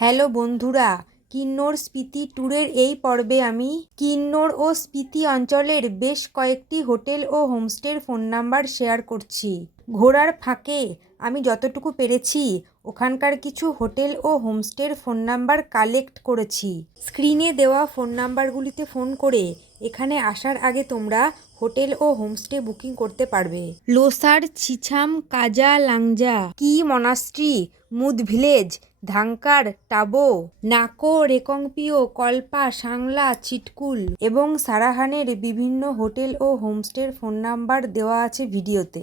Hello বন্ধুরা, কিন্নর স্পিতি ট্যুরের এই পর্বে আমি কিন্নর ও স্পিতি অঞ্চলের বেশ কয়েকটি হোটেল ও হোমস্টের ফোন নাম্বার শেয়ার করছি। ঘোরার ফাঁকে আমি যতটুকু পেরেছি, ওখানকার কিছু হোটেল ও হোমস্টের ফোন নাম্বার কালেক্ট করেছি। স্ক্রিনে দেওয়া ফোন নাম্বারগুলিতে ফোন করে এখানে আসার আগে তোমরা হোটেল ও হোমস্টে বুকিং করতে পারবে। লোসার, ছিছাম, কাজা, লাংজা, কি মনাস্ট্রি, মুদ ভিলেজ ধাঙ্কার টাবো, নাকো, রেকংপিও, কল্পা, সাংলা, চিটকুল এবং সারাহানের বিভিন্ন হোটেল ও হোমস্টের ফোন নাম্বার দেওয়া আছে ভিডিওতে।